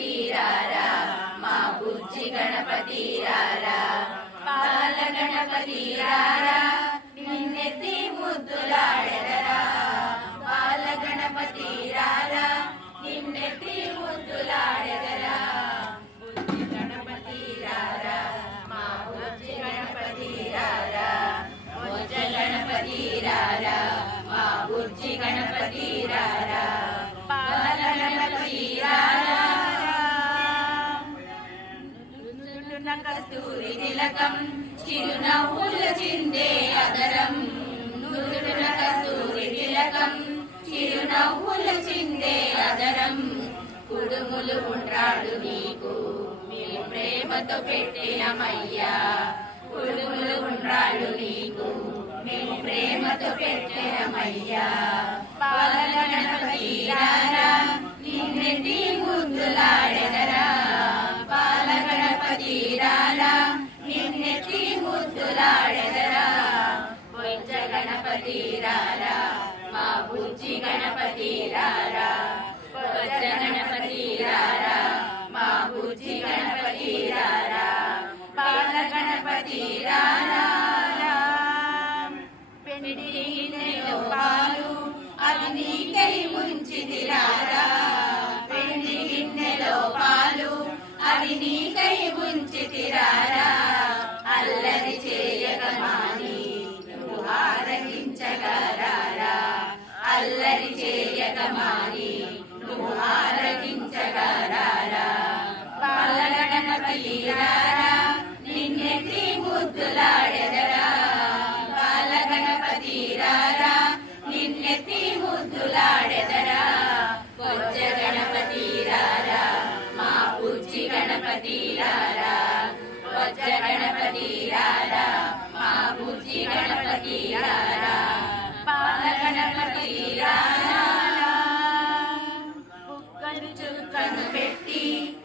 గణపతి రారా మా బుజ్జి గణపతి రారా బాల గణపతి రారా నిన్నెత్తి ముద్దులాడెదరా బాల గణపతి రారా నిన్నెత్తి ముద్దులాడెదరా బుజ్జి గణపతి రారా మా బుజ్జి గణపతి రారా బుజ్జ గణపతి రారా మా బుజ్జి గణపతి రారా బాల గణపతి రారా కస్తూరి తిలకం చిరునవ్వుల చిందే అదరం నుదుటిన కస్తూరి తిలకం చిరునవ్వుల చిందే అదరం కుడుములు ఉండ్రాళ్ళు నీకు మేము ప్రేమతో పెట్టినమయ్యా కుడుములు ఉండ్రాళ్ళు నీకు మేము ప్రేమతో పెట్టినమయ్యా బాల గణపతి రారా నిన్నెత్తి ముద్దులాడెదరా బాల గణపతి రారా నిన్నెత్తి ముద్దులాడెదరా బొజ్జ గణపతి రారా మా బుజ్జి గణపతి రారా బొజ్జ గణపతి రారా మా బుజ్జి గణపతి రారా బాల గణపతి రారా పెండి గిన్నెలో పాలు అవి నీకై ముంచిది రారా పెండి గిన్నెలో పాలు అవి నీకై ముంచిది రారా అల్లరి చేయగమాని నువ్వు ఆరగించగరారా అల్లరి చేయగమాని నువ్వు ఆరగించగరారా బాల గణపతి రారా నిన్నెత్తి ముద్దులాడెదరా బాల గణపతి రారా నిన్నెత్తి ముద్దులాడెదరా బొజ్జ గణపతి రారా మా బుజ్జి గణపతి రారా బొజ్జ గణపతి రారా